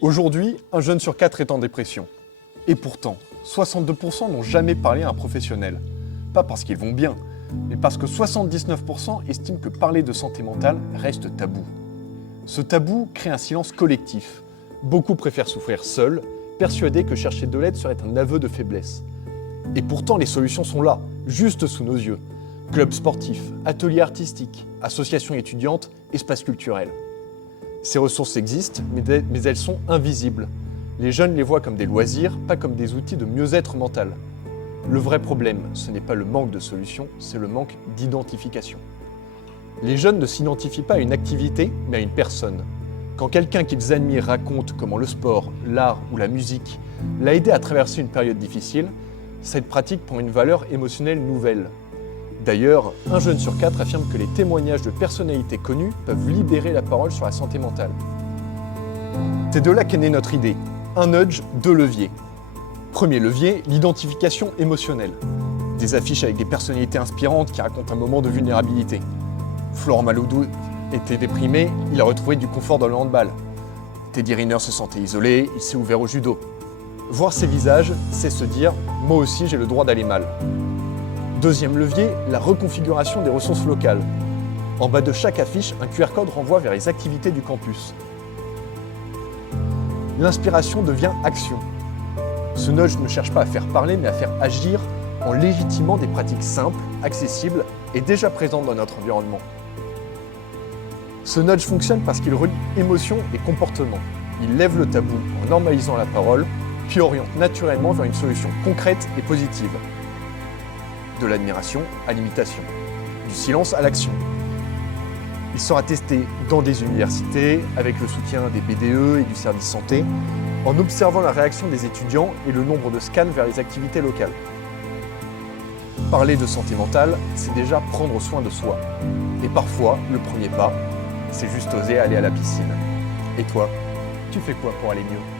Aujourd'hui, un jeune sur 4 est en dépression. Et pourtant, 62% n'ont jamais parlé à un professionnel. Pas parce qu'ils vont bien, mais parce que 79% estiment que parler de santé mentale reste tabou. Ce tabou crée un silence collectif. Beaucoup préfèrent souffrir seuls, persuadés que chercher de l'aide serait un aveu de faiblesse. Et pourtant, les solutions sont là, juste sous nos yeux. Clubs sportifs, ateliers artistiques, associations étudiantes, espaces culturels. Ces ressources existent, mais elles sont invisibles. Les jeunes les voient comme des loisirs, pas comme des outils de mieux-être mental. Le vrai problème, ce n'est pas le manque de solutions, c'est le manque d'identification. Les jeunes ne s'identifient pas à une activité, mais à une personne. Quand quelqu'un qu'ils admirent raconte comment le sport, l'art ou la musique l'a aidé à traverser une période difficile, cette pratique prend une valeur émotionnelle nouvelle. D'ailleurs, un jeune sur 4 affirme que les témoignages de personnalités connues peuvent libérer la parole sur la santé mentale. C'est de là qu'est née notre idée. Un nudge, 2 leviers. Premier levier, l'identification émotionnelle. Des affiches avec des personnalités inspirantes qui racontent un moment de vulnérabilité. Florent Maloudou était déprimé, il a retrouvé du confort dans le handball. Teddy Riner se sentait isolé, il s'est ouvert au judo. Voir ces visages, c'est se dire « moi aussi j'ai le droit d'aller mal ». Deuxième levier, la reconfiguration des ressources locales. En bas de chaque affiche, un QR code renvoie vers les activités du campus. L'inspiration devient action. Ce nudge ne cherche pas à faire parler, mais à faire agir en légitimant des pratiques simples, accessibles et déjà présentes dans notre environnement. Ce nudge fonctionne parce qu'il relie émotion et comportement. Il lève le tabou en normalisant la parole, puis oriente naturellement vers une solution concrète et positive. De l'admiration à l'imitation, du silence à l'action. Il sera testé dans des universités, avec le soutien des BDE et du service santé, en observant la réaction des étudiants et le nombre de scans vers les activités locales. Parler de santé mentale, c'est déjà prendre soin de soi. Et parfois, le premier pas, c'est juste oser aller à la piscine. Et toi, tu fais quoi pour aller mieux ?